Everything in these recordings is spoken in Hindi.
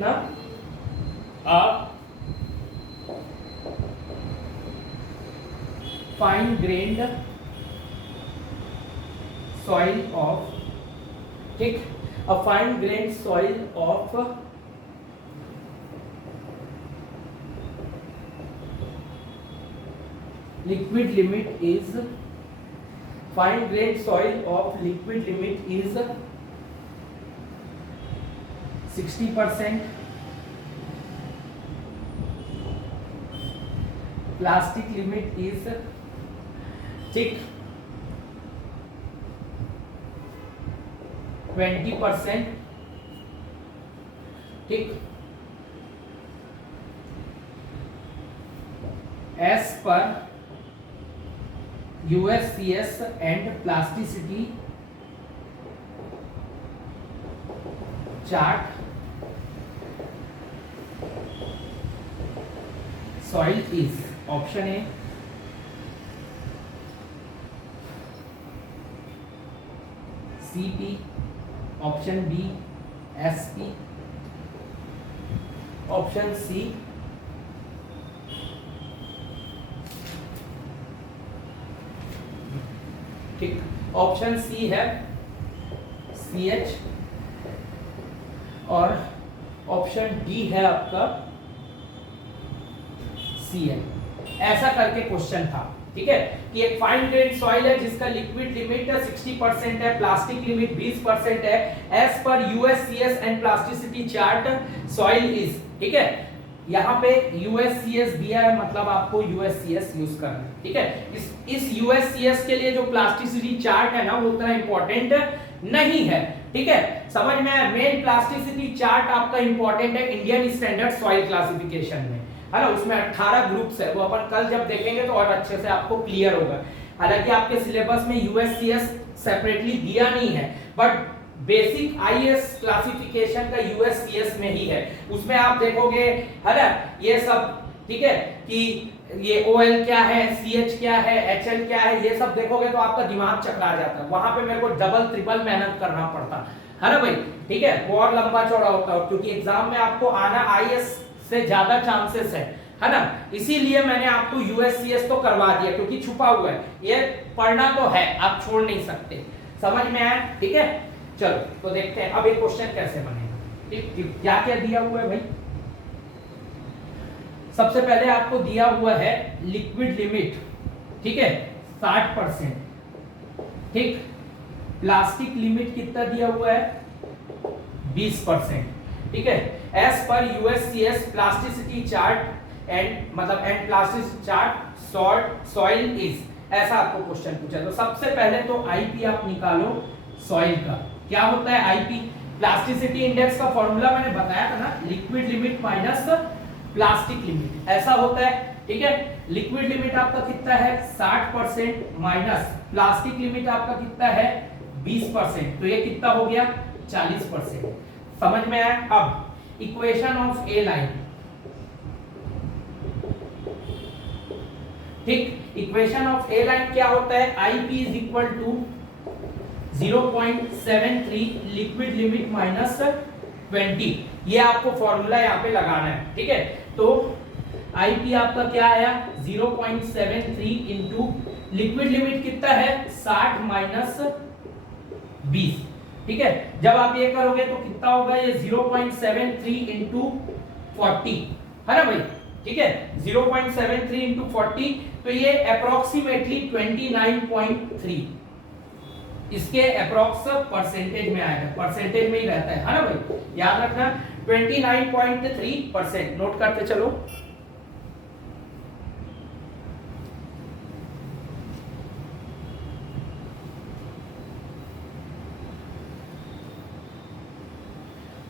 ना a fine grained soil of ठीक a fine grained soil of liquid limit is fine grained soil of liquid limit is 60%, plastic limit is ठीक 20%, ठीक as per USCS and plasticity chart soil is option A CP, option B SP, option C ठीक ऑप्शन सी है CH और ऑप्शन डी है आपका CL। ऐसा करके क्वेश्चन था, ठीक है, कि एक फाइन ग्रेन सॉइल है जिसका लिक्विड लिमिट 60% है, प्लास्टिक लिमिट 20% है, एज पर USCS and plasticity chart soil is, ठीक है। यहाँ पे यूएससीएस दिया है, मतलब आपको यूएससीएस यूज करना है, ठीक है। इस यूएससीएस के लिए जो प्लास्टिसिटी चार्ट है ना, वो उतना इंपॉर्टेंट नहीं है, ठीक है। समझ में आया? मेन प्लास्टिसिटी चार्ट आपका इंपॉर्टेंट है इंडियन स्टैंडर्ड सॉइल क्लासिफिकेशन में, है ना। उसमें 18 ग्रुप्स है, वो अपन कल जब देखेंगे तो और अच्छे से आपको क्लियर होगा। हालांकि आपके सिलेबस में यूएससीएस सेपरेटली दिया नहीं है, बट बेसिक आईएस क्लासिफिकेशन का यूएससीएस में ही है। उसमें आप देखोगे, है ना, ये सब, ठीक है, कि ये OL क्या है, CH क्या है, HL क्या है, ये सब देखोगे तो आपका दिमाग चकरा जाता है। वहां पे मेरे को डबल ट्रिपल मेहनत करना पड़ता है ना भाई, ठीक है। और लंबा चौड़ा होता है, क्योंकि एग्जाम में आपको आना आईएएस से ज्यादा चांसेस है ना। इसीलिए मैंने आपको यूएससीएस तो करवा दिया, क्योंकि छुपा हुआ है, ये पढ़ना तो है, आप छोड़ नहीं सकते। समझ में आया? ठीक है, चलो तो देखते हैं अब एक क्वेश्चन कैसे बनेगा। ठीक, क्या क्या दिया हुआ है भाई। सबसे पहले आपको दिया हुआ है लिक्विड लिमिट, ठीक है, 60%, ठीक। प्लास्टिक लिमिट कितना दिया हुआ है? 20%, ठीक है। एज पर USCS plasticity chart and plasticity chart soil is, ऐसा आपको क्वेश्चन पूछा। तो सबसे पहले तो आईपी आप निकालो सॉइल का। क्या होता है आईपी? प्लास्टिसिटी इंडेक्स का फॉर्मूला मैंने बताया था ना, liquid limit minus plastic limit, ऐसा होता है, ठीक है। लिक्विड लिमिट आपका कितना है? 60% माइनस प्लास्टिक लिमिट आपका कितना है? 20%, तो ये कितना हो गया? 40%। समझ में आया? अब इक्वेशन ऑफ ए लाइन, ठीक। इक्वेशन ऑफ ए लाइन क्या होता है? IP is equal to 0.73 liquid limit minus 20, ये आपको फॉर्मूला यहाँ पे लगाना है, ठीक है। तो आईपी आपका क्या आया? 0.73 इंटू लिक्विड लिमिट कितना है? 60 माइनस 20, ठीक है। जब आप ये करोगे तो कितना होगा? ये 0.73 इंटू 40, है ना भाई, ठीक है। 0.73 इंटू 40, तो ये अप्रोक्सीमेटली 29.3, इसके अप्रोक्स परसेंटेज में आएगा, परसेंटेज में ही रहता है ना भाई, याद रखना। 29.3%, नोट करते चलो।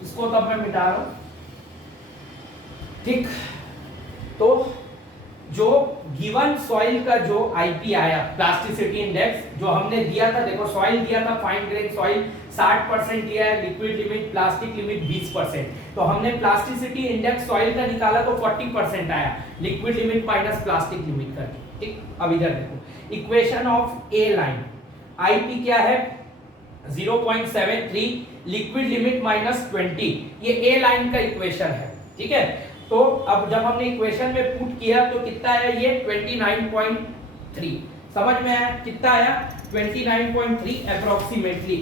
इसको तब मैं मिटा रहा हूं, ठीक। तो जो गिवन सॉइल का जो आईपी आया, प्लास्टिसिटी इंडेक्स जो हमने दिया था, देखो सॉइल दिया था फाइन ग्रेन सॉइल 60% दिया है, लिक्विड लिमिट प्लास्टिक लिमिट 20%, तो हमने प्लास्टिसिटी इंडेक्स सॉइल का निकाला तो 40% आया, liquid limit minus plastic limit करके, ठीक। अब इधर देखो equation of a line, IP क्या है? 0.73 लिक्विड लिमिट -20, ये ए लाइन का इक्वेशन है, ठीक है। तो अब जब हमने इक्वेशन में पुट किया तो कितना आया ये 29.3, समझ में आया कितना आया 29.3 अप्रोक्सीमेटली,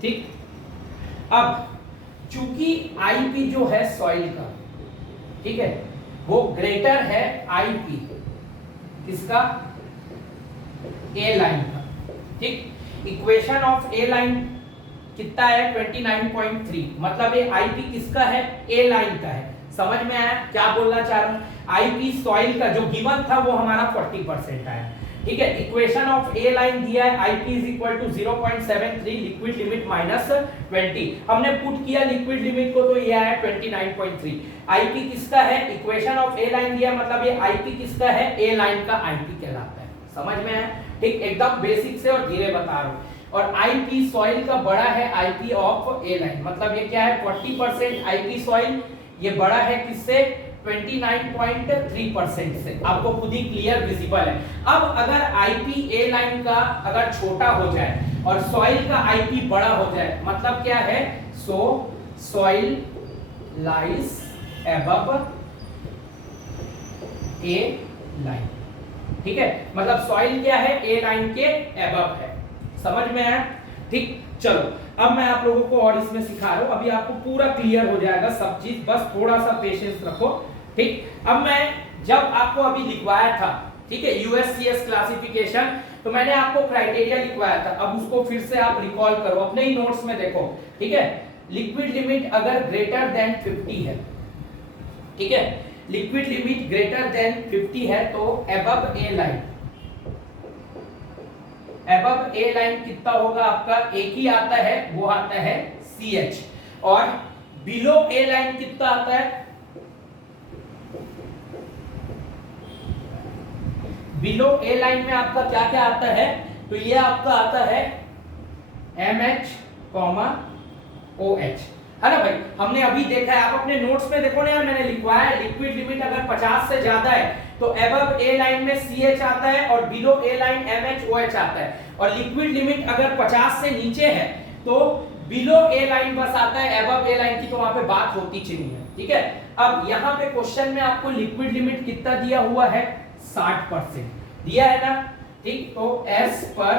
ठीक। अब चूंकि आईपी जो है सॉइल का, ठीक है, वो ग्रेटर है आईपी किसका, ए लाइन का, ठीक। इक्वेशन ऑफ ए लाइन कितना है 29.3, मतलब ये आईपी किसका है, ए लाइन का है। समझ में आया क्या बोलना चाह रहा हूं, आईपी सॉइल का जो गिवन था वो हमारा 40% आया, ठीक है। इक्वेशन ऑफ ए लाइन दिया है IP is equal to 0.73 liquid limit -20, हमने पुट किया लिक्विड लिमिट को तो ये आया 29.3। आईपी किसका है, इक्वेशन ऑफ ए लाइन दिया मतलब ये आईपी किसका है, ए लाइन का आईपी कहलाता है। समझ में आया, ठीक, एकदम बेसिक से और धीरे बता रहा हूं। और आईपी सॉइल का बड़ा है आईपी ऑफ ए लाइन, मतलब ये क्या है 40% आईपी सॉइल, ये बड़ा है किससे 29.3% से, आपको खुद ही क्लियर विजिबल है। अब अगर आईपी ए लाइन का अगर छोटा हो जाए और सॉइल का आईपी बड़ा हो जाए, मतलब क्या है, सो सॉइल लाइज अबव ए लाइन, ठीक है, मतलब सॉइल क्या है, ए लाइन के अबव है। समझ में आया, ठीक। चलो अब मैं आप लोगों को और इसमें सिखा रहा हूं, अभी आपको पूरा क्लियर हो जाएगा सब चीज, बस थोड़ा सा पेशेंस रखो, ठीक। अब मैं जब आपको अभी लिखवाया था, ठीक है, यूएससीएस क्लासिफिकेशन, तो मैंने आपको क्राइटेरिया लिखवाया था, अब उसको फिर से आप रिकॉल करो, अपने ही नोट्स में देखो, ठीक है। लिक्विड लिमिट अगर ग्रेटर देन 50 है, ठीक है, लिक्विड लिमिट ग्रेटर देन 50 है तो अबव ए लाइन, अबव ए लाइन कितना होगा आपका, एक ही आता है, वो आता है CH, और बिलो ए लाइन कितना आता है, बिलो ए लाइन में आपका क्या क्या आता है, तो ये आपका आता है MH, OH, है ना भाई। हमने अभी देखा है, आप अपने नोट्स में देखो ना यार, मैंने लिखवाया है लिक्विड लिमिट अगर 50 से ज्यादा है तो अबव ए लाइन में CH आता है और बिलो ए लाइन MH, OH आता है, और लिक्विड लिमिट अगर 50 से नीचे है तो बिलो ए लाइन बस आता है, अबव ए लाइन की तो वहां पे बात होती नहीं है, ठीक है। अब यहाँ पे क्वेश्चन में आपको लिक्विड लिमिट कितना दिया हुआ है, 60% दिया है ना, ठीक। तो as per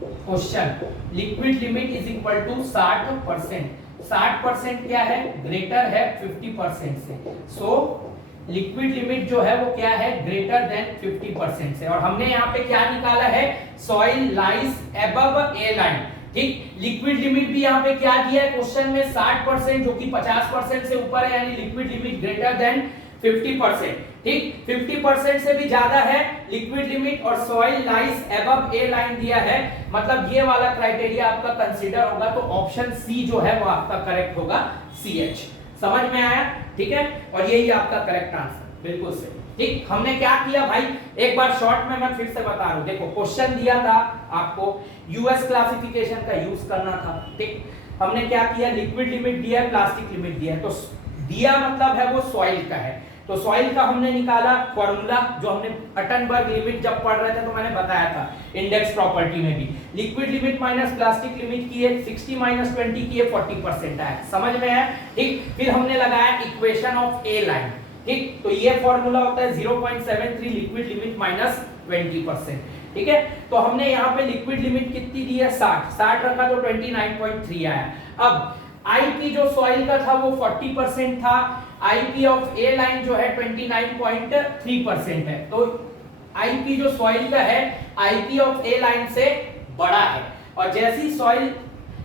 question liquid limit is equal to 60%, 60% क्या है, ग्रेटर है 50% से, सो लिक्विड लिमिट जो है वो क्या है, ग्रेटर देन 50% से। और हमने यहाँ पे क्या निकाला है, सॉइल लाइज अबव ए लाइन, ठीक। लिक्विड लिमिट भी यहाँ पे क्या दिया है क्वेश्चन में 60%, जो कि 50% से ऊपर है, यानी लिक्विड लिमिट ग्रेटर देन 50%, ठीक। 50% से भी ज्यादा है लिक्विड लिमिट और सॉइल लाइज अबव ए लाइन दिया है, मतलब ये वाला क्राइटेरिया आपका कंसीडर होगा, तो ऑप्शन सी जो है वो आपका करेक्ट होगा, CH। समझ में आया, ठीक है, और यही आपका करेक्ट आंसर, बिल्कुल सही, ठीक। हमने क्या किया भाई, एक बार शॉर्ट में मैं फिर से बता रहा हूं, देखो क्वेश्चन दिया था आपको यूएस क्लासिफिकेशन का यूज करना था, ठीक। हमने क्या किया, लिक्विड लिमिट दिया है, प्लास्टिक लिमिट दिया है, तो दिया मतलब है वो सॉइल का है, तो सॉइल का हमने निकाला फॉर्मूला, जो हमने अटनबर्ग लिमिट जब पढ़ रहे थे तो मैंने बताया था इंडेक्स प्रॉपर्टी में भी, liquid limit minus plastic limit की है 60 माइनस 20 की है 40% आया। समझ में आया, ठीक। फिर हमने लगाया इक्वेशन ऑफ ए लाइन, ठीक, तो ये फॉर्मूला होता है 0.73 लिक्विड लिमिट माइनस 20%, ठीक है। तो हमने यहाँ पे लिक्विड लिमिट कितनी दी है, 60 रखा तो 29.3 आया। अब आईपी जो सॉइल का था वो 40% था, आईपी ऑफ ए लाइन जो है 29.3% है, तो आईपी जो सॉइल का है आईपी ऑफ ए लाइन से बड़ा है, और जैसी सॉइल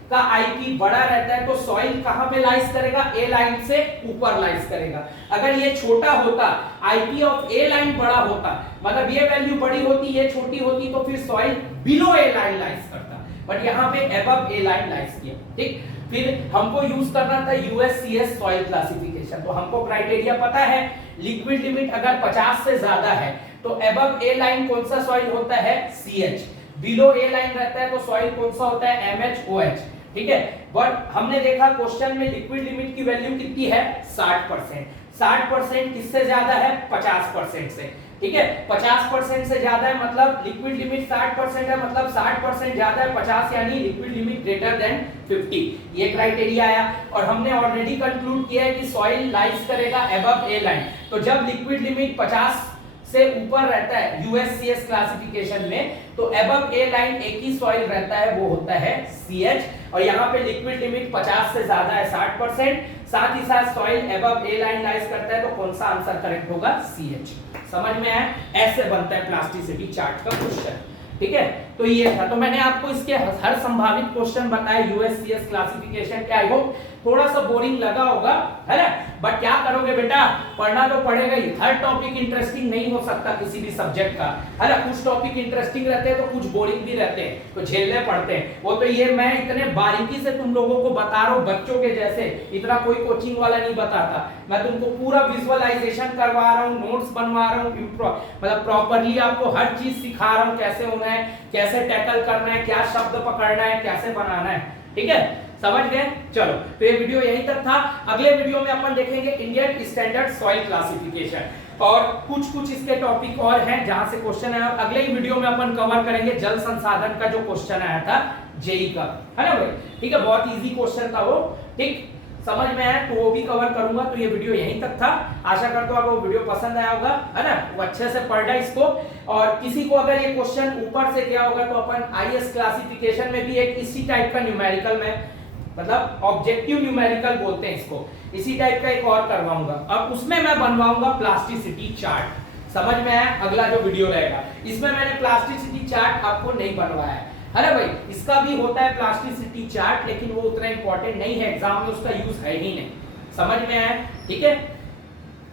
का आईपी बड़ा रहता है तो सॉइल कहां पे लाइज करेगा, ए लाइन से ऊपर लाइज करेगा। अगर ये छोटा होता, आईपी ऑफ ए लाइन बड़ा होता, मतलब ये वैल्यू बड़ी होती, ये छोटी होती, तो फिर सॉइल बिलो ए लाइन लाइज करता, बट यहाँ पे अबव ए लाइन लाइज किया, ठीक। फिर हमको यूज करना था यूएससीएस सॉइल क्लासिफिकेशन, तो हमको क्राइटेरिया पता है, लिक्विड लिमिट अगर 50 से ज्यादा है तो अबव ए लाइन कौन सा सॉइल होता है, CH, बिलो ए लाइन रहता है तो सॉइल कौन सा होता है, MH, OH, ठीक है। बट हमने देखा क्वेश्चन में लिक्विड लिमिट की वैल्यू कितनी है, 60%, 60% किससे ज्यादा है, 50% से, ठीक है, 50% से ज्यादा है मतलब लिक्विड लिमिट 60% है, मतलब 60% ज्यादा है 50, यानी लिक्विड लिमिट ग्रेटर देन 50, ये क्राइटेरिया आया। और हमने ऑलरेडी कंक्लूड किया है कि सॉइल लाइज करेगा अबव ए लाइन। तो जब लिक्विड लिमिट 50 से ऊपर रहता है यूएससीएस क्लासिफिकेशन में, तो अबव ए लाइन एक ही सॉइल रहता है, वो होता है सीएच। और यहाँ पे लिक्विड लिमिट 50 से ज्यादा है 60%, साथ ही साथ सॉइल अबव ए लाइन लाइज करता है, तो कौन सा आंसर करेक्ट होगा? सीएच। समझ में आया? ऐसे बनता है प्लास्टिसिटी चार्ट का क्वेश्चन, ठीक है। तो ये था, तो मैंने आपको इसके हर संभावित क्वेश्चन बताए यूएससीएस क्लासिफिकेशन के। आई होप थोड़ा सा बोरिंग लगा होगा, है ना, बट क्या करोगे बेटा, पढ़ना तो पड़ेगा ही। हर टॉपिक इंटरेस्टिंग नहीं हो सकता किसी भी सब्जेक्ट का, है ना। कुछ टॉपिक इंटरेस्टिंग रहते हैं तो कुछ बोरिंग भी रहते हैं, तो झेलने पड़ते हैं। वो तो ये मैं इतने बारीकी से तुम लोगों को बता रहा हूँ, बच्चों के जैसे, इतना कोई कोचिंग वाला नहीं बताता। मैं तुमको पूरा विजुअलाइजेशन करवा रहा हूँ, नोट्स बनवा रहा हूँ, मतलब प्रॉपरली आपको हर चीज सिखा रहा हूँ, कैसे होना है, कैसे टैकल करना है, क्या शब्द पकड़ना है, कैसे बनाना है, ठीक है। समझ गए? चलो, तो ये वीडियो यहीं तक था। अगले वीडियो में अपन देखेंगे इंडियन स्टैंडर्ड सॉइल क्लासिफिकेशन, और कुछ इसके टॉपिक और हैं जहां से क्वेश्चन आया। अगले ही वीडियो में अपन कवर करेंगे जल संसाधन का जो क्वेश्चन आया था जेई का, है ना भाई, ठीक है। बहुत इजी क्वेश्चन था वो, ठीक, समझ में आया, तो वो भी कवर करूंगा। तो ये वीडियो यहीं तक था। आशा करता हूं आपको वीडियो पसंद आया होगा, है ना, वो अच्छे से पढ़ना इसको। और किसी को अगर ये क्वेश्चन ऊपर से क्या होगा, तो अपन आईएएस क्लासिफिकेशन में भी एक इसी टाइप का न्यूमेरिकल में, मतलब ऑब्जेक्टिव न्यूमेरिकल बोलते हैं इसको, इसी टाइप का एक और करवाऊंगा। अब उसमें मैं बनवाऊंगा प्लास्टिसिटी चार्ट। समझ में आया? अगला जो वीडियो रहेगा इसमें मैंने प्लास्टिसिटी चार्ट आपको नहीं बनवाया है ना भाई। इसका भी होता है प्लास्टिसिटी चार्ट, लेकिन वो उतना इंपॉर्टेंट नहीं है, एग्जाम में उसका यूज है ही नहीं। समझ में आया? ठीक है,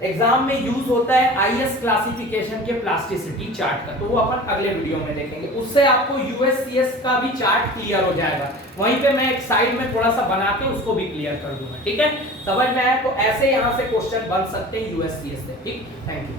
एग्जाम में यूज होता है आईएएस क्लासिफिकेशन के प्लास्टिसिटी चार्ट का, तो वो अपन अगले वीडियो में देखेंगे। उससे आपको यूएससीएस का भी चार्ट क्लियर हो जाएगा, वहीं पे मैं एक साइड में थोड़ा सा बना के उसको भी क्लियर कर दूंगा, ठीक है। समझ में आया? तो ऐसे यहां से क्वेश्चन बन सकते हैं यूएससीएस से, ठीक। Thank you.